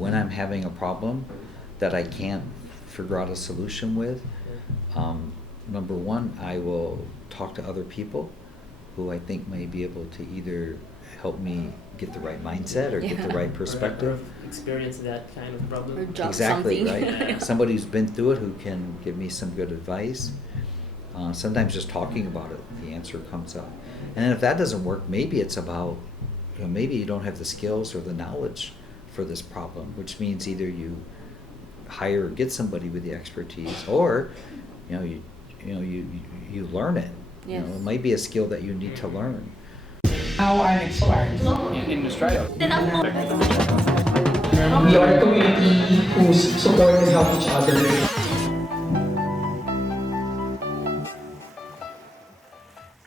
when I'm having a problem that I can't figure out a solution with, number one, I will talk to other people who I think may be able to either help me get the right mindset or get the right perspective. Or experience that kind of problem. Or drop Exactly, something. right? Yeah. Somebody who's been through it who can give me some good advice. Sometimes just talking about it, the answer comes up. And then if that doesn't work, maybe it's about, maybe you don't have the skills or the knowledge for this problem, which means either you hire or get somebody with the expertise, or you learn it. Yes. It might be a skill that you need to learn. How I'm inspired. In Australia. We are a community who support and help each other.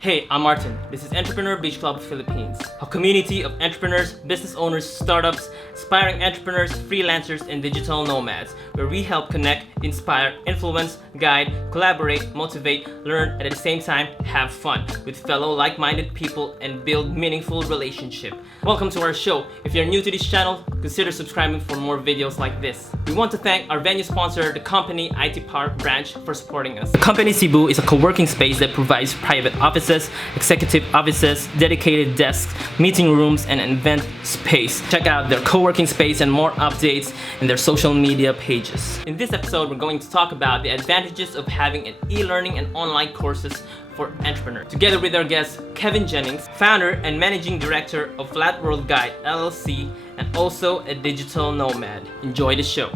Hey, I'm Martin. This is Entrepreneur Beach Club Philippines, a community of entrepreneurs, business owners, startups, aspiring entrepreneurs, freelancers, and digital nomads, where we help connect, inspire, influence, guide, collaborate, motivate, learn, and at the same time, have fun with fellow like-minded people and build meaningful relationships. Welcome to our show. If you're new to this channel, consider subscribing for more videos like this. We want to thank our venue sponsor, the company IT Park Branch, for supporting us. Company Cebu is a co-working space that provides private offices, executive offices, dedicated desks, meeting rooms, and an event space. Check out their co-working space and more updates in their social media pages. In this episode, we're going to talk about the advantages of having an e-learning and online courses for entrepreneurs. Together with our guest, Kevin Jennings, founder and managing director of Flat World Guide LLC, and also a digital nomad. Enjoy the show.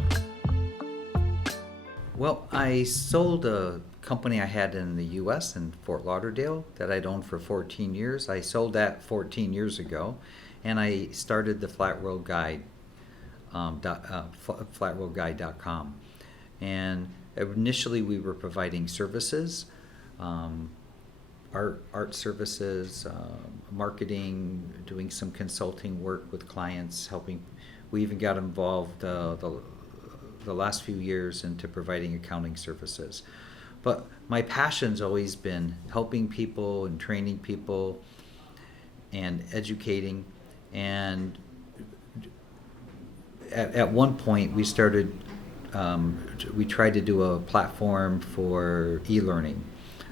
Well, I sold a company I had in the U.S. in Fort Lauderdale that I'd owned for 14 years. I sold that 14 years ago, and I started the Flat World Guide, flatworldguide.com. And initially we were providing services, art services, marketing, doing some consulting work with clients, helping. We even got involved the last few years into providing accounting services. But my passion's always been helping people and training people and educating. And at one point we started, we tried to do a platform for e-learning.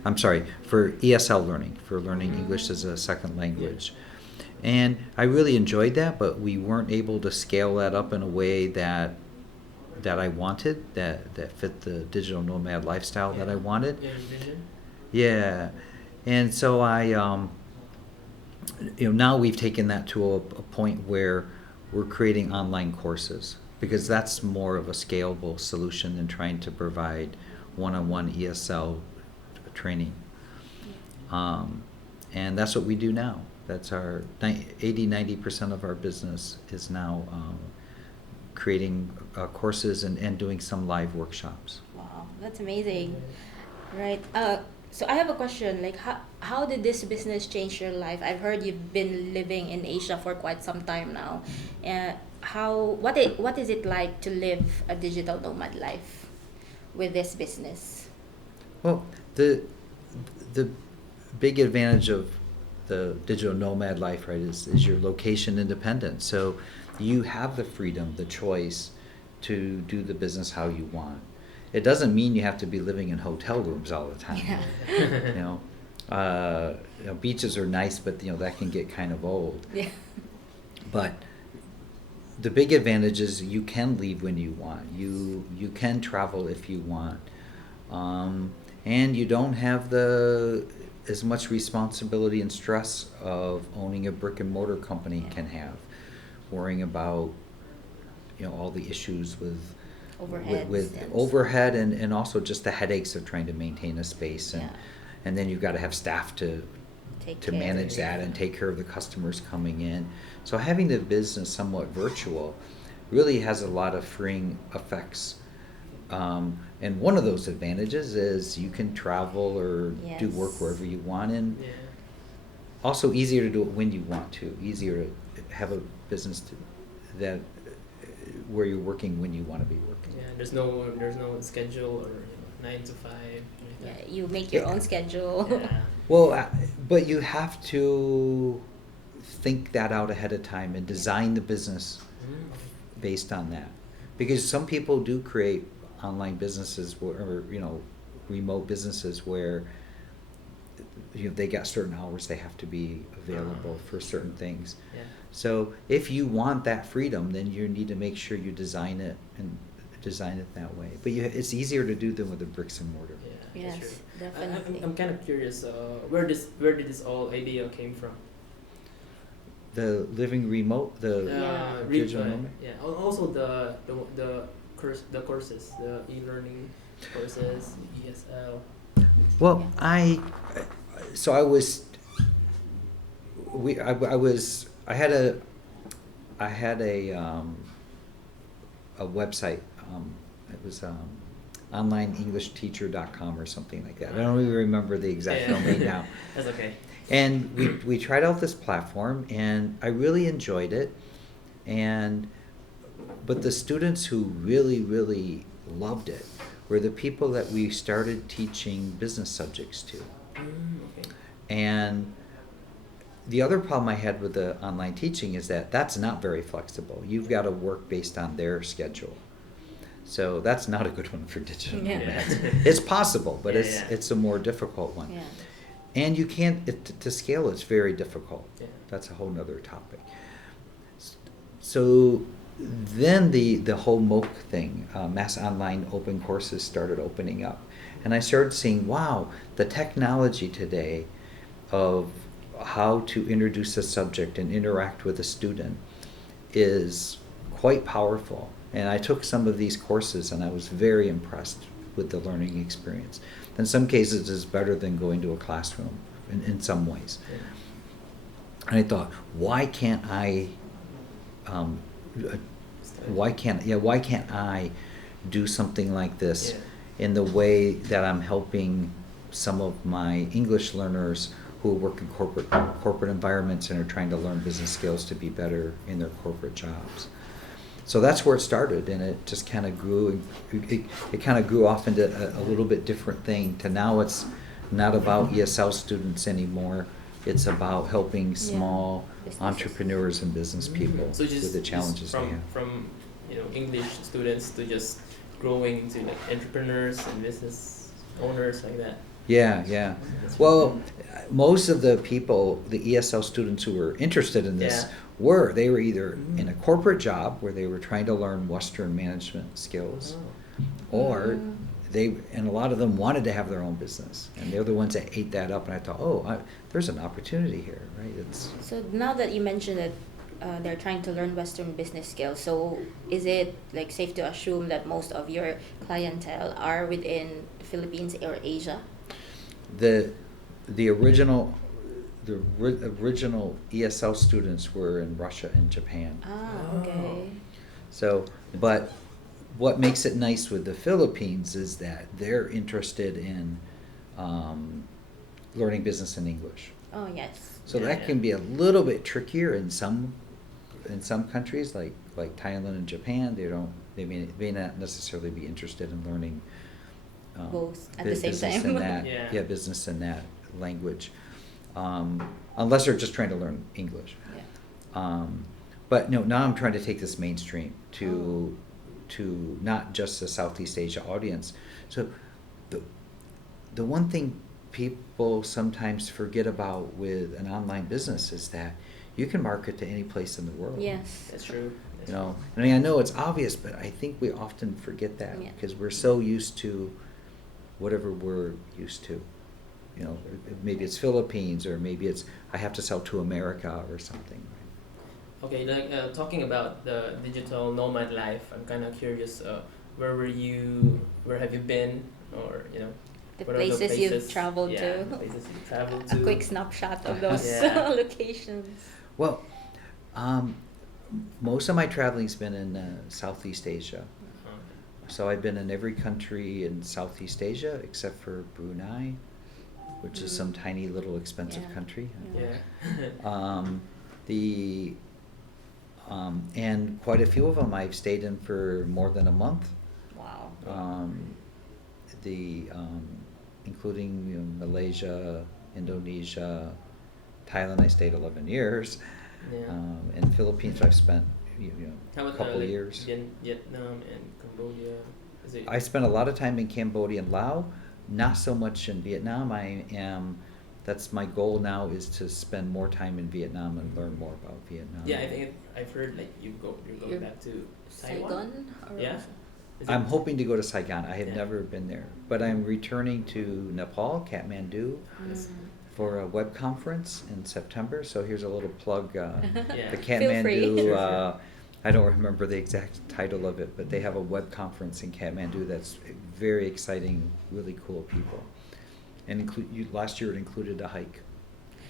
For ESL learning, for learning English as a second language. And I really enjoyed that, but we weren't able to scale that up in a way that I wanted, that fit the digital nomad lifestyle that I wanted. Yeah. And so I, now we've taken that to a point where we're creating online courses, because that's more of a scalable solution than trying to provide one-on-one ESL training. And that's what we do now. That's our 80-90% of our business is now creating courses and doing some live workshops. Wow, that's amazing. Right. So I have a question. Like, how did this business change your life? I've heard you've been living in Asia for quite some time now. What is it like to live a digital nomad life with this business? Well, the big advantage of the digital nomad life, right, is your location independence. So you have the freedom, the choice to do the business how you want. It doesn't mean you have to be living in hotel rooms all the time. Yeah. Beaches are nice, but that can get kind of old. Yeah. But the big advantage is you can leave when you want. You can travel if you want, and you don't have as much responsibility and stress of owning a brick and mortar company can have, worrying about all the issues with overhead and also just the headaches of trying to maintain a space, and then you've got to have staff to manage that and take care of the customers coming in. So having the business somewhat virtual really has a lot of freeing effects. And one of those advantages is you can travel or do work wherever you want, and also easier to do it when you want to. Easier to have a business where you're working when you want to be working. Yeah, there's no schedule or 9 to 5. Yeah, you make your own schedule. Yeah. Well, but you have to think that out ahead of time and design the business based on that, because some people do create online businesses or remote businesses where they got certain hours they have to be available for certain things. Yeah. So if you want that freedom, then you need to make sure you design it that way. But it's easier to do than with the bricks and mortar. Yeah, Yes, that's true. definitely. I'm kind of curious. Where did this all idea came from? The living remote, Yeah. digital nomad? Yeah. Also the courses, the e-learning courses, ESL. Well, Yeah. I had a website. It was onlineenglishteacher.com or something like that. I don't even remember the exact domain now. That's okay. And we tried out this platform, and I really enjoyed it. But the students who really, really loved it were the people that we started teaching business subjects to. Okay. And the other problem I had with the online teaching is that that's not very flexible. You've got to work based on their schedule. So that's not a good one for digital Yeah. nomads. It's possible, but Yeah. it's a more difficult one. Yeah. And you can't, to scale, it's very difficult. Yeah. That's a whole nother topic. So then the whole MOOC thing, mass online open courses, started opening up. And I started seeing, wow, the technology today of how to introduce a subject and interact with a student is quite powerful. And I took some of these courses and I was very impressed with the learning experience. In some cases, it's better than going to a classroom in some ways. Yeah. And I thought, why can't I do something like this in the way that I'm helping some of my English learners who work in corporate environments and are trying to learn business skills to be better in their corporate jobs. So that's where it started, and it just kind of grew. It kind of grew off into a little bit different thing. To now, it's not about ESL students anymore. It's about helping small Businesses. entrepreneurs and business people So just with the challenges they have. from English students to just growing into like entrepreneurs and business owners like that. Yeah. That's Well, most of the people, the ESL students who were interested in this, Yeah. they were either in a corporate job where they were trying to learn Western management skills, or and a lot of them wanted to have their own business, and they're the ones that ate that up. And I thought, there's an opportunity here, right? So now that you mentioned that they're trying to learn Western business skills, so is it like safe to assume that most of your clientele are within the Philippines or Asia? The original ESL students were in Russia and Japan. Ah, okay. So, but what makes it nice with the Philippines is that they're interested in learning business in English. Oh, yes. So Yeah, that yeah. can be a little bit trickier in some countries like Thailand and Japan. They may not necessarily be interested in learning Both at the same business time. in that Yeah. business in that language, unless they're just trying to learn English. Yeah. But no, now I'm trying to take this mainstream to not just the Southeast Asia audience. So the one thing people sometimes forget about with an online business is that you can market to any place in the world. Yes. That's true. That's I mean, I know it's obvious, but I think we often forget that Yeah. because we're so used to whatever we're used to. Maybe it's Philippines, or maybe it's I have to sell to America or something. Okay, like talking about the digital nomad life, I'm kind of curious. Where were you? Where have you been? Or The what are the places you've traveled yeah, to. the places you've traveled A to. quick snapshot of those Yeah. locations. Well, most of my traveling's been in Southeast Asia. So I've been in every country in Southeast Asia except for Brunei, which is some tiny little expensive Yeah. country. Yeah. And quite a few of them I've stayed in for more than a month. Wow. Including Malaysia, Indonesia, Thailand. I stayed 11 years. Yeah. In Philippines, I've spent How about couple like years. Vietnam and Cambodia? Is it? I spent a lot of time in Cambodia and Laos, not so much in Vietnam. That's my goal now, is to spend more time in Vietnam and learn more about Vietnam. Yeah, I think I've heard like you're going back to Taiwan. Saigon? Or Yeah. Is I'm it- hoping to go to Saigon. I have Yeah. never been there, but I'm returning to Nepal, Kathmandu, Yes. for a web conference in September. So here's a little plug. Yeah. The Feel free. Kathmandu. Sure, sure. I don't remember the exact title of it, but they have a web conference in Kathmandu that's very exciting, really cool people. And last year it included a hike.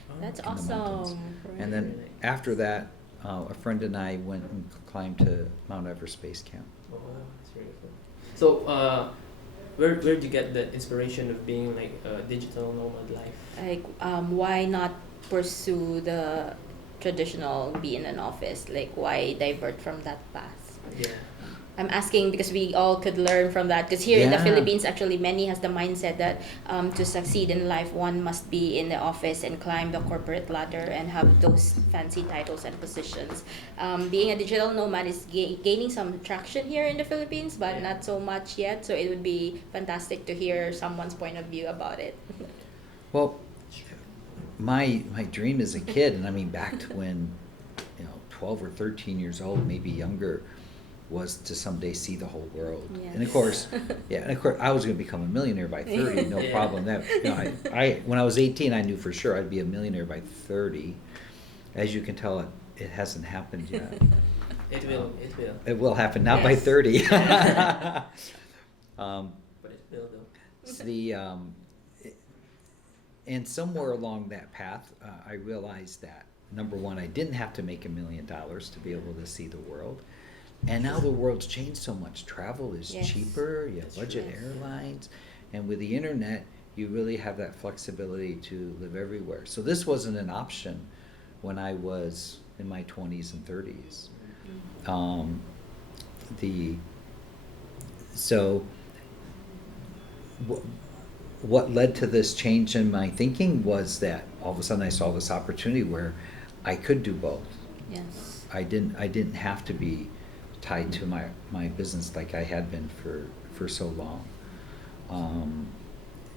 Oh, That's in the mountains. awesome. And Very then nice. after that, a friend and I went and climbed to Mount Everest Base Camp. Oh, that's very cool. So, where did you get the inspiration of being like a digital nomad life? Like, why not pursue the traditional be in an office? Like, why divert from that path? Yeah. I'm asking because we all could learn from that. Because here in the Yeah. Philippines, actually, many has the mindset that to succeed in life, one must be in the office and climb the corporate ladder and have those fancy titles and positions. Being a digital nomad is gaining some traction here in the Philippines, but Yeah. not so much yet. So it would be fantastic to hear someone's point of view about it. Well, my dream as a kid, and I mean back to when, 12 or 13 years old, maybe younger, was to someday see the whole world. And of Yes. course, I was going to become a millionaire by 30, no Yeah. problem. That I when I was 18, I knew for sure I'd be a millionaire by 30. As you can tell, it hasn't happened yet. It will. It will. It will happen, not by Yes. 30. But it will though. And somewhere along that path, I realized that, number one, I didn't have to make $1 million to be able to see the world. And now the world's changed so much. Travel is Yes. cheaper, you have That's budget true. airlines, and with the internet, you really have that flexibility to live everywhere. So this wasn't an option when I was in my 20s and 30s. What led to this change in my thinking was that all of a sudden I saw this opportunity where I could do both. Yes. I didn't have to be tied to my business like I had been for so long.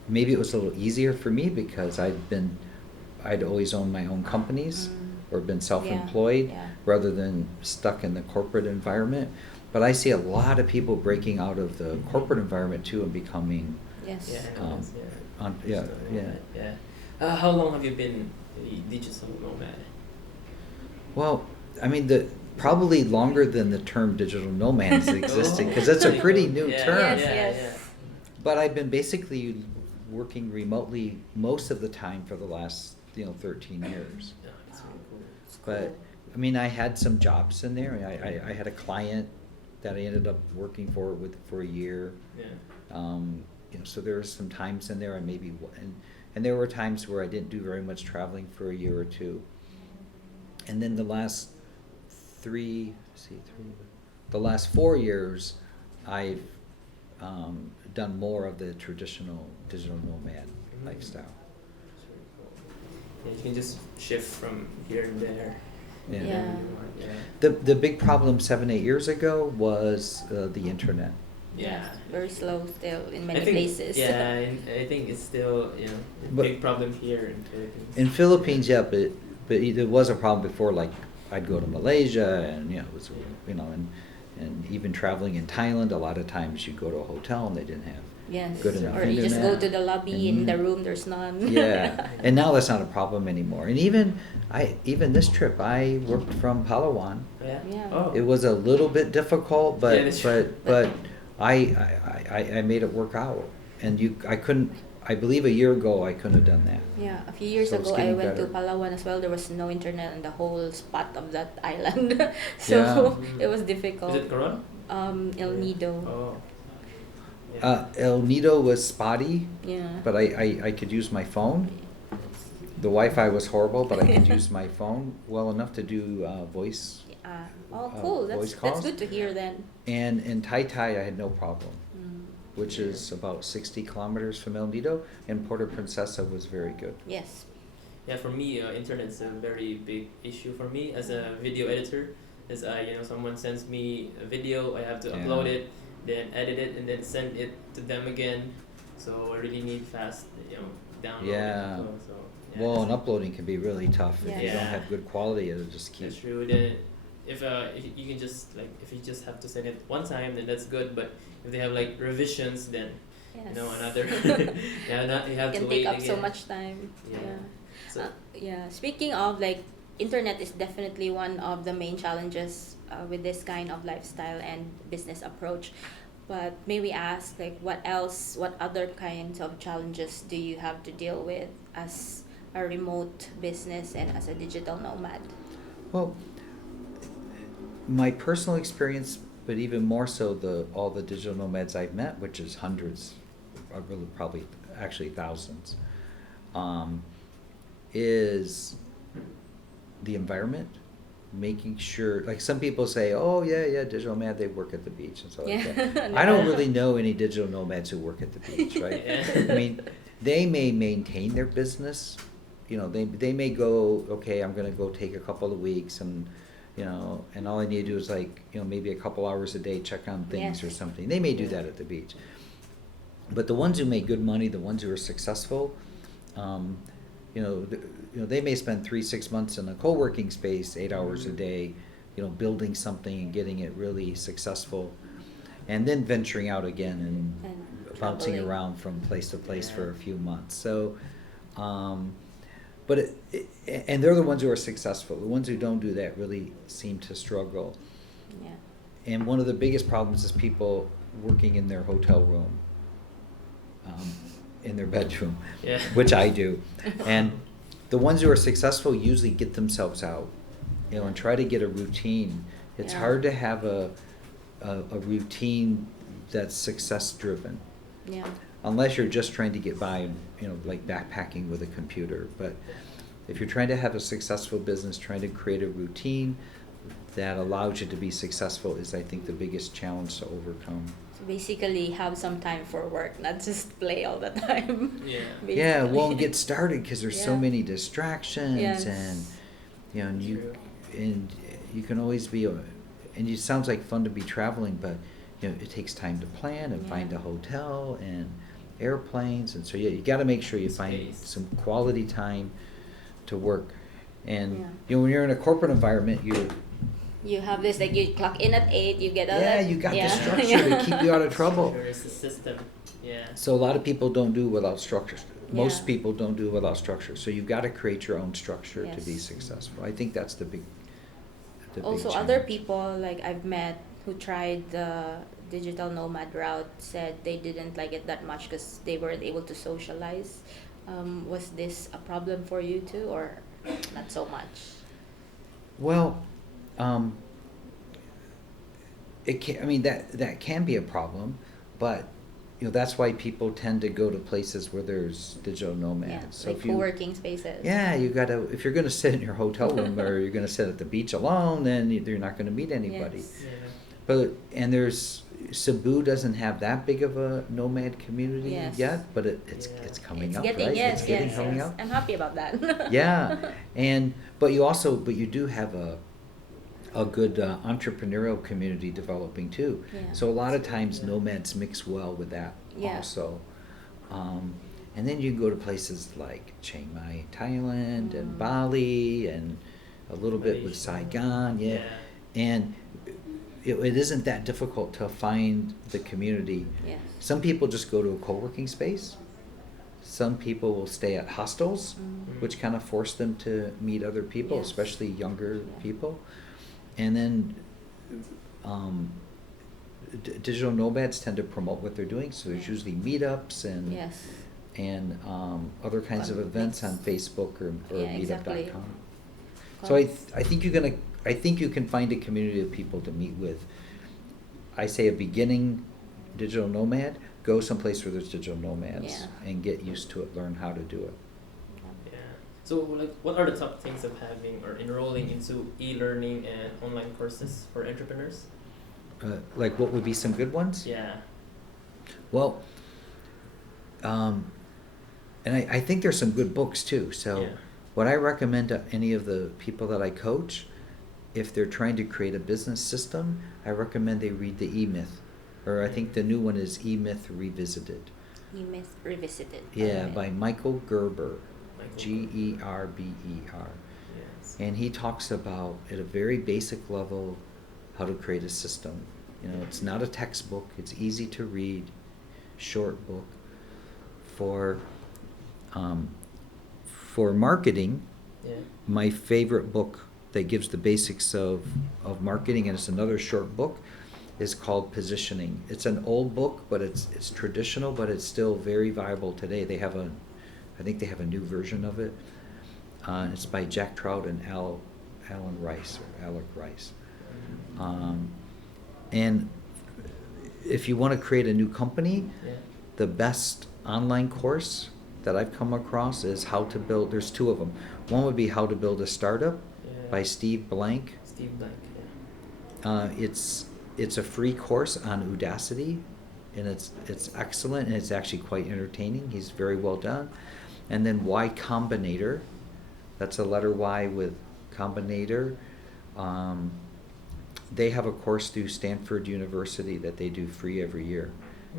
Maybe it was a little easier for me because I'd always owned my own companies or been self-employed Yeah. rather than stuck in the corporate environment. But I see a lot of people breaking out of the corporate environment too and becoming Yes. Yeah, I know this, yeah, Digital yeah. nomad, yeah. How long have you been a digital nomad? Well, I mean, probably longer than the term digital nomad has existed, because that's a Pretty pretty cool. new Yeah, term. Yes, yes. But I've been basically working remotely most of the time for the last 13 years. Yeah, that's really cool. But I mean, I had some jobs in there. I had a client that I ended up working for a year. Yeah. So there were some times in there I maybe and there were times where I didn't do very much traveling for a year or two. And then the last 4 years, I've done more of the traditional digital nomad lifestyle. That's really cool. Yeah, you can just shift from here and there. Yeah. Yeah. whenever you want, yeah. The big problem 7-8 years ago was the internet. Yeah. Very slow still in I many think, places. Yeah, and I think it's still a But- big problem here in Philippines. In Philippines, yeah, but there was a problem before. Like I'd go to Malaysia, and it was, and even traveling in Thailand, a lot of times you go to a hotel and they didn't have Yes. good enough Or you just go internet. to the lobby And in the room, there's none. Yeah, and now that's not a problem anymore. And even this trip, I worked from Palawan. Yeah. Yeah. Oh. It was a little bit difficult, Yeah, that's true. but I made it work out. And I believe a year ago I couldn't have done that. Yeah, a few years So it's ago I getting went to better. Palawan as well. There was no internet on the whole spot of that island, so Yeah. it was difficult. Is it Corona? El Nido. Oh. Yeah. El Nido was spotty, Yeah. but I could use my phone. The Wi-Fi was horrible, but I could use my phone well enough to do voice. Cool. Voice That's calls? good to hear then. And in Tai I had no problem, Mm. which is about 60 kilometers from El Nido, and Puerto Princesa was very good. Yes. Yeah, for me, internet's a very big issue for me as a video editor. Is someone sends me a video, I have to Yeah. upload it, then edit it, and then send it to them again. So I really need fast, download. Yeah. And upload, so yeah, Well, and that's- uploading can be really tough. If you Yeah. don't have good quality, it'll just keep. That's true. Then if you can just if you just have to send it one time, then that's good. But if they have like revisions, then Yes. another you have Can to take wait up again. so much time. Yeah. Yeah. So Yeah. Speaking of like, internet is definitely one of the main challenges with this kind of lifestyle and business approach. But may we ask, like, what other kinds of challenges do you have to deal with as a remote business and as a digital nomad? Well, my personal experience, but even more so all the digital nomads I've met, which is hundreds, really probably actually thousands, is the environment, making sure, like some people say, oh yeah, digital nomad, they work at the beach and stuff like that. I don't really know any digital nomads who work at the beach, right? Yeah. I mean, they may maintain their business, they may go, okay, I'm gonna go take a couple of weeks and and all I need to do is like, maybe a couple hours a day check on things or Yes. something. They may do that at the beach. But the ones who make good money, the ones who are successful, they may spend 3-6 months in a co-working space, 8 hours a day, building something and getting it really successful, and then venturing out again and bouncing traveling. around from place to place Yeah. for a few months. So, but and they're the ones who are successful. The ones who don't do that really seem to struggle. Yeah. And one of the biggest problems is people working in their hotel room, in their bedroom, Yeah. which I do. And the ones who are successful usually get themselves out, and try to get a routine. It's Yeah. hard to have a routine that's success driven, Yeah. unless you're just trying to get by, like backpacking with a computer. But if you're trying to have a successful business, trying to create a routine that allows you to be successful is, I think, the biggest challenge to overcome. So basically, have some time for work, not just play all the time. Yeah. Yeah, Basically. won't get started because there's so Yeah. many distractions, Yes. and and True. you can always be, and it sounds like fun to be traveling, but it takes time to plan and Yeah. find a hotel and airplanes, and so you got to make sure you find Space. some quality time to work. And Yeah. when you're in a corporate environment, You have this, like, you clock in at 8, you get out yeah, at... you got yeah. the structure to keep you out of trouble. Sure, it's the system. Yeah. So a lot of people don't do without structure. Most Yeah. people don't do without structure. So you've got to create your own structure to be Yes. successful. I think that's the big Also, challenge. other people, like, I've met who tried the digital nomad route said they didn't like it that much because they weren't able to socialize. Was this a problem for you too, or not so much? Well, it can. I mean, that can be a problem, but that's why people tend to go to places where there's digital nomads. Yeah, So like if you, co-working spaces. yeah, you gotta. If you're gonna sit in your hotel room or you're gonna sit at the beach alone, then you're not gonna meet anybody. Yes. Yeah. But Cebu doesn't have that big of a nomad community Yes. yet, but it's Yeah. coming It's up, getting, right? yes, It's getting yes, coming yes. up. I'm happy about that. Yeah, but you do have a good entrepreneurial community developing too. Yeah. So a lot of times Yeah. nomads mix well with that Yeah. also. And then you can go to places like Chiang Mai, Thailand, and Bali, and a little bit with Malaysia. Saigon, yeah. And it isn't that difficult to find the community. Yes. Some people just go to a co-working space. Some people will stay at hostels, which kind of force them to meet other people, Yes. especially younger Yeah. people. And then digital nomads tend to promote what they're doing, so there's Yeah. usually meetups and Yes. other kinds of Fun events on things. Facebook or Yeah, exactly. meetup.com. So I think you can find a community of people to meet with. I say a beginning digital nomad, go someplace where there's digital nomads Yeah. and get used to it, learn how to do it. Yeah. So, like, what are the top things of having or enrolling into e-learning and online courses for entrepreneurs? Like, what would be some good ones? Yeah. Well, and I think there's some good books too. So Yeah. what I recommend to any of the people that I coach if they're trying to create a business system, I recommend they read the E-Myth, or I think the new one is E-Myth Revisited. E-Myth Revisited. Yeah, Alright. by Michael Gerber, Michael Gerber. Yes. And he talks about, at a very basic level, how to create a system. You know, it's not a textbook, it's easy to read, short book. For marketing, Yeah. my favorite book that gives the basics of marketing, and it's another short book, is called Positioning. It's an old book, but it's traditional, but it's still very viable today. I think they have a new version of it. It's by Jack Trout and Alec Rice. And if you want to create a new company, Yeah. the best online course that I've come across is how to build. There's two of them. One would be How to Build a Startup Yeah. by Steve Blank. Steve Blank. Yeah. It's a free course on Udacity, and it's excellent, and it's actually quite entertaining. He's very well done. And then Y Combinator, that's a letter Y with Combinator. They have a course through Stanford University that they do free every year,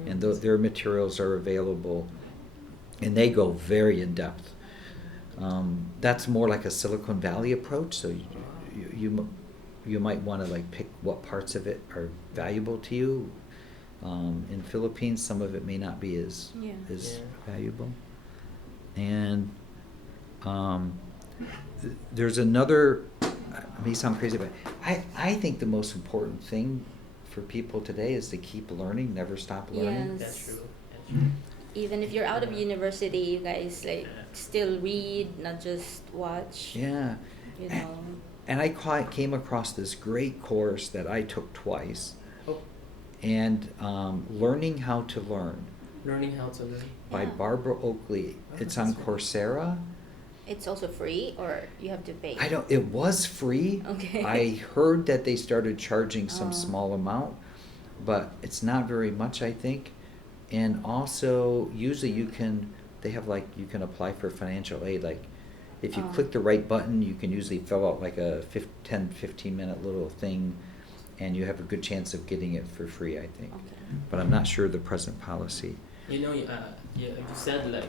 and their materials are available, and they go very in depth. That's more like a Silicon Valley approach, so you might want to like pick what parts of it are valuable to you. In Philippines, some of it may not be as Yeah. valuable. And there's another, I may sound crazy, but I think the most important thing for people today is to keep learning, never stop learning. Yes. That's true. That's true. Even if you're out of university, you guys like still read, not just watch. Yeah. You know. And I came across this great course that I took twice, Oh, and Learning How to Learn learning how to learn. by Yeah. Barbara Oakley. Oh, It's on that's right. Coursera. It's also free, or you have to pay. It was free. Okay. I heard that they started charging some Oh. small amount, but it's not very much, I think. And also, usually you can apply for financial aid. Like, if you Oh. click the right button, you can usually fill out like a 15 minute little thing, and you have a good chance of getting it for free, I think. Okay. But I'm not sure of the present policy. You know, you said like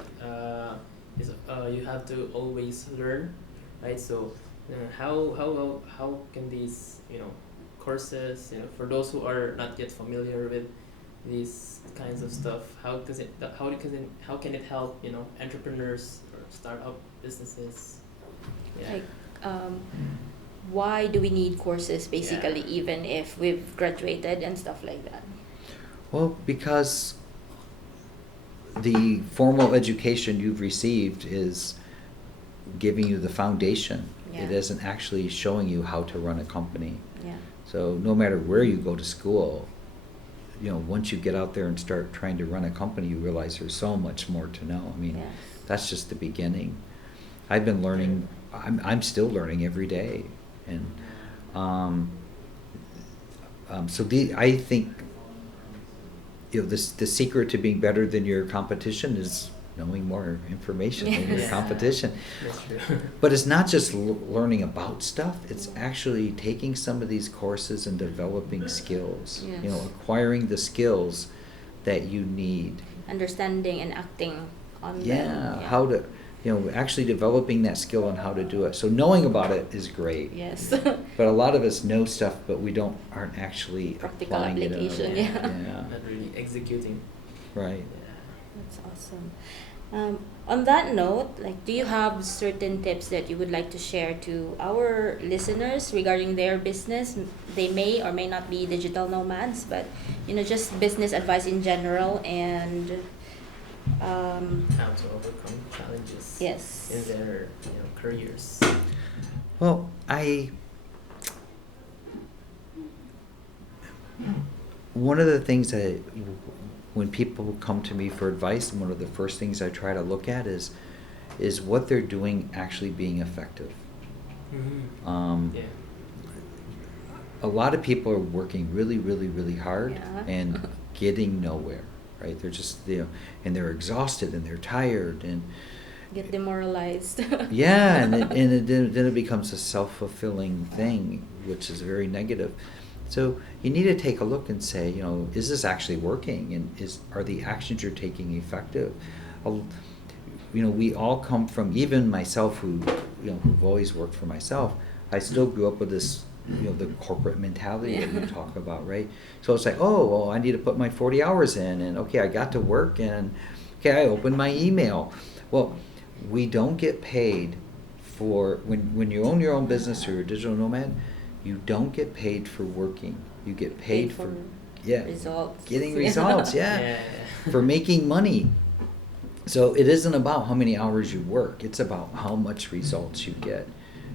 you have to always learn, right? So how can these courses, for those who are not yet familiar with these kinds of stuff, how can it help entrepreneurs or startup businesses? Yeah. Like, why do we need courses basically, Yeah. even if we've graduated and stuff like that? Well, because the formal education you've received is giving you the foundation. Yeah. It isn't actually showing you how to run a company. Yeah. So no matter where you go to school, once you get out there and start trying to run a company, you realize there's so much more to know. I mean, Yes. that's just the beginning. I've been learning. I'm still learning every day, and I think the secret to being better than your competition is knowing more information than your Yes. competition. That's true. But it's not just learning about stuff, it's actually taking some of these courses and developing skills. Yes. Acquiring the skills that you need. Understanding and acting on them. Yeah, how to, actually developing that skill on how to do it. So knowing about it is great. Yes. But a lot of us know stuff, but we aren't actually Practical applying it. application, yeah. Not really executing. Right. Yeah. That's awesome. On that note, do you have certain tips that you would like to share to our listeners regarding their business? They may or may not be digital nomads, but just business advice in general, and How to overcome challenges. Yes. In their careers. Well, one of the things that when people come to me for advice, one of the first things I try to look at is what they're doing actually being effective. Mm-hmm. Yeah. A lot of people are working really, really, really hard Yeah. and getting nowhere, right? They're just, and they're exhausted and they're tired, get demoralized. Yeah, then it becomes a self-fulfilling thing, which is very negative. So you need to take a look and say, is this actually working, and are the actions you're taking effective? We all come from, even myself, who've always worked for myself. I still grew up with this, the corporate mentality that you talk about, right? So it's like, oh, well, I need to put my 40 hours in, and okay, I got to work, and okay, I opened my email. Well, we don't get paid for, when you own your own business or you're a digital nomad, you don't get paid for working. You get paid for results. Getting results, for making money. So it isn't about how many hours you work, it's about how much results you get.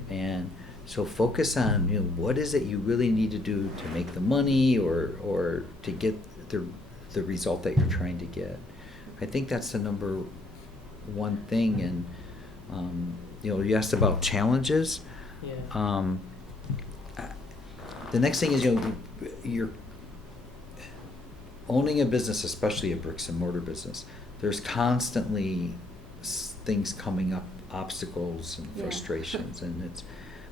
And so focus on, what is it you really need to do to make the money or to get the result that you're trying to get. I think that's the number one thing. And you asked about challenges. The next thing is, you're owning a business, especially a bricks and mortar business. There's constantly things coming up, obstacles and frustrations, and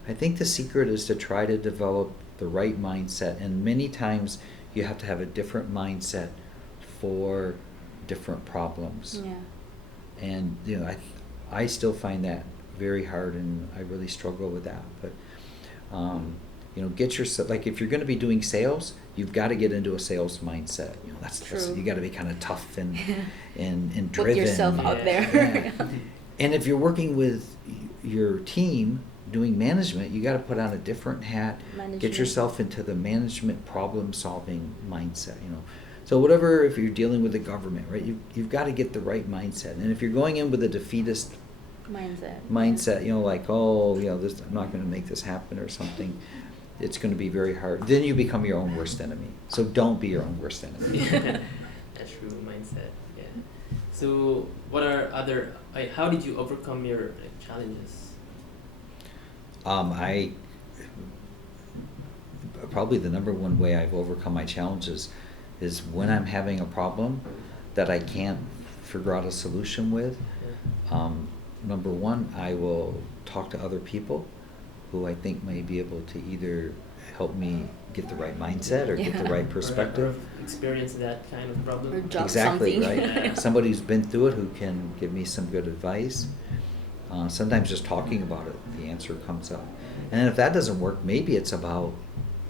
I think the secret is to try to develop the right mindset, and many times you have to have a different mindset for different problems. And I still find that very hard, and I really struggle with that. But get yourself, like, if you're going to be doing sales, you've got to get into a sales mindset. That's you got to be kind of tough and driven. Put yourself out there. And if you're working with your team doing management, you got to put on a different hat. Get yourself into the management problem-solving mindset. So whatever, if you're dealing with the government, right? You've got to get the right mindset. And if you're going in with a defeatist mindset, like, this, I'm not going to make this happen or something, it's going to be very hard. Then you become your own worst enemy. So don't be your own worst enemy. That's true mindset. Yeah. So what are how did you overcome your challenges? I probably the number one way I've overcome my challenges is when I'm having a problem that I can't figure out a solution with. Number one, I will talk to other people who I think may be able to either help me get the right mindset or get the right perspective. Or experience that kind of problem. Or drop Exactly, something. right? Somebody who's been through it, who can give me some good advice. Sometimes just talking about it, the answer comes up. And then if that doesn't work, maybe it's about,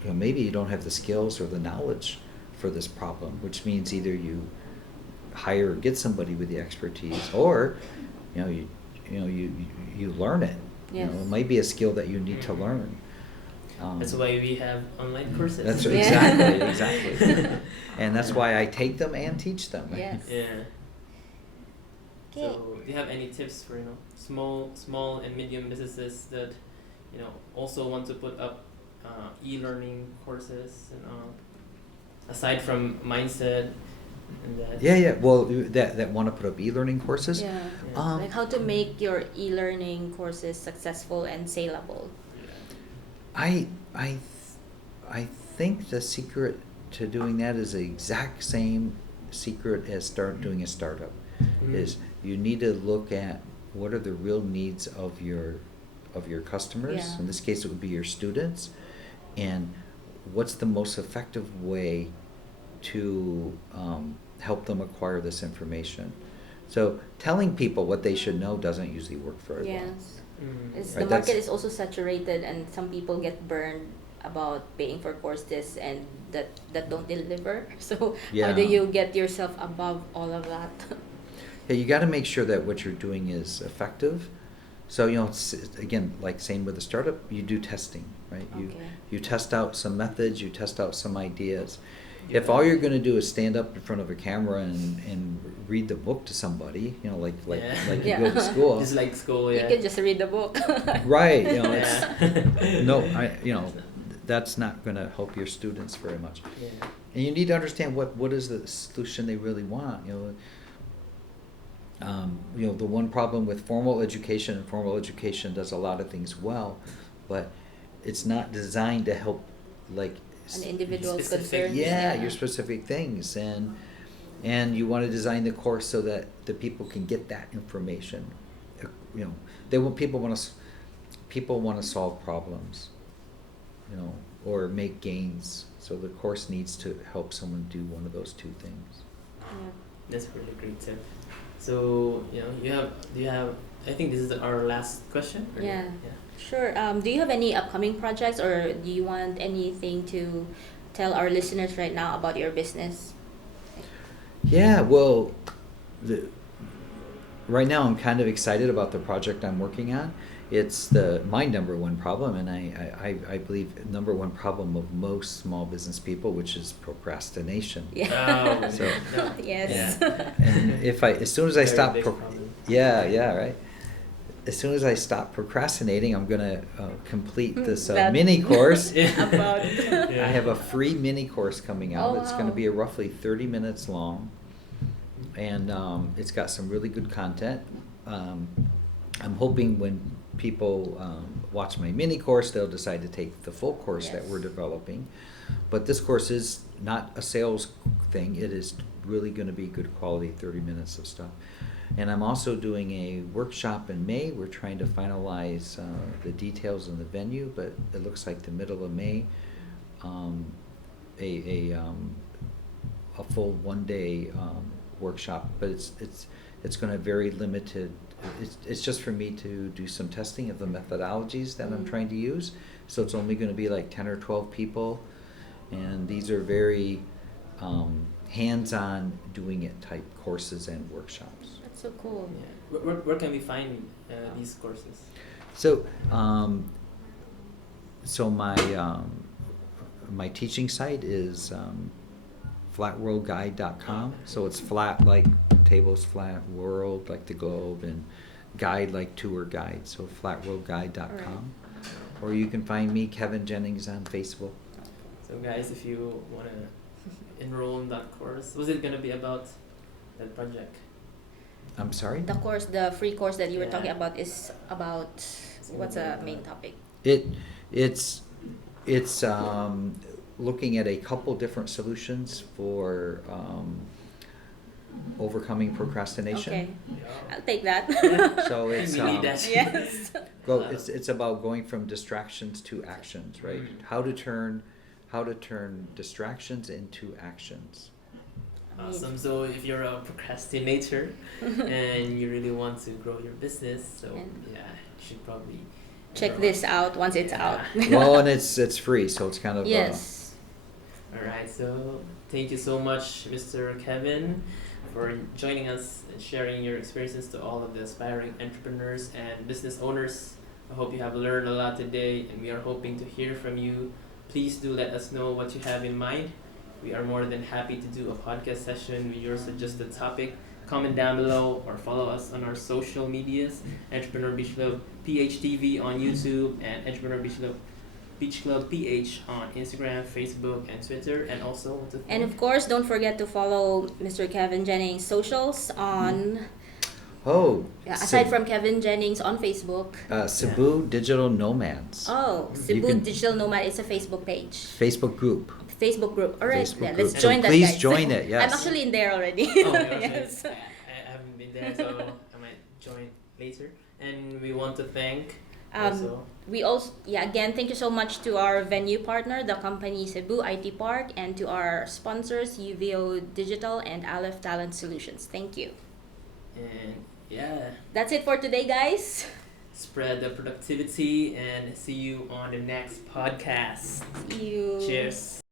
maybe you don't have the skills or the knowledge for this problem, which means either you hire or get somebody with the expertise, or you learn it. Yes. It might be a skill that you need to learn. That's why we have online courses. That's exactly. And that's why I take them and teach them. Yes. Yeah. Okay. So do you have any tips for small and medium businesses that also want to put up e-learning courses and aside from mindset and that? Well, that want to put up e-learning courses. Like how to make your e-learning courses successful and saleable. I think the secret to doing that is the exact same secret as doing a startup. Is you need to look at what are the real needs of your customers. In this case, it would be your students, and what's the most effective way to help them acquire this information. So telling people what they should know doesn't usually work very well. Yes. Right, The market is also saturated, and some people get burned about paying for courses and that don't deliver. So how do you get yourself above all of that? You got to make sure that what you're doing is effective. So again, like same with a startup, you do testing, right? You test out some methods, you test out some ideas. If all you're going to do is stand up in front of a camera and read the book to somebody, like you go to school, just like school, You can just read the book. right? That's not going to help your students very much. And you need to understand what is the solution they really want. The one problem with formal education does a lot of things well, but it's not designed to help An individual's Specific, concern. your specific things, and you want to design the course so that the people can get that information you know, people want to solve problems, you know, or make gains. So the course needs to help someone do one of those two things. Yeah. That's really great tip. So, do you have, I think this is our last question. or- Yeah. Yeah. Sure. Do you have any upcoming projects, or do you want anything to tell our listeners right now about your business? Yeah, well, right now I'm kind of excited about the project I'm working on. It's my number one problem, and I believe number one problem of most small business people, which is procrastination. Yeah. Oh, So- no. Yes. Yeah. And as soon as I Very stop, big problem. yeah, right. As soon as I stop procrastinating, I'm gonna complete this That- mini course. About. I have a free mini course coming out. Oh, It's going to wow. be roughly 30 minutes long, and it's got some really good content. I'm hoping when people watch my mini course, they'll decide to take the full course that Yes. we're developing. But this course is not a sales thing. It is really going to be good quality 30 minutes of stuff. And I'm also doing a workshop in May. We're trying to finalize the details and the venue, but it looks like the middle of May. A full 1 day workshop, but it's going to very limited. It's just for me to do some testing of the methodologies that I'm trying to use. So it's only going to be like 10 or 12 people, and these are very hands-on, doing it type courses and workshops. That's so cool. Yeah. Where can we find these courses? So, my teaching site is flatworldguide.com. So it's flat like tables, flat, world like the globe, and guide like tour guide. So flatworldguide.com. Or you can find me, Kevin Jennings, on Facebook. So guys, if you want to enroll in that course, was it going to be about that project? I'm sorry? The free course that you were Yeah. talking about is about what's the main topic? It's looking at a couple different solutions for overcoming procrastination. Okay, I'll take that. So it's We need that. Yes. it's about going from distractions to actions, right? How to turn distractions into actions. Awesome. So if you're a procrastinator and you really want to grow your business, so And- yeah, you should probably Check this out once it's out. Well, and it's free, so it's kind of Yes. All right. So thank you so much, Mr. Kevin, for joining us and sharing your experiences to all of the aspiring entrepreneurs and business owners. I hope you have learned a lot today, and we are hoping to hear from you. Please do let us know what you have in mind. We are more than happy to do a podcast session with your suggested topic. Comment down below or follow us on our social medias, Entrepreneur Beach Club PHTV on YouTube and Entrepreneur Beach Club PH on Instagram, Facebook, and Twitter, and also And of course, don't forget to follow Mr. Kevin Jennings' socials on. Aside from Kevin Jennings on Facebook. Cebu Digital Nomads. Oh, You Cebu can- Digital Nomad is a Facebook page. Facebook group. Facebook group. All right, Facebook yeah, group. let's So join that, please guys. join it, yes. I'm actually in there already. Oh, Yes. I haven't been there, so I might join later. And we want to thank Again, thank you so much to our venue partner, the company Cebu IT Park, and to our sponsors, UVO Digital and Aleph Talent Solutions. Thank you. And yeah, That's it for today, guys. spread the productivity and see you on the next podcast. See you. Cheers.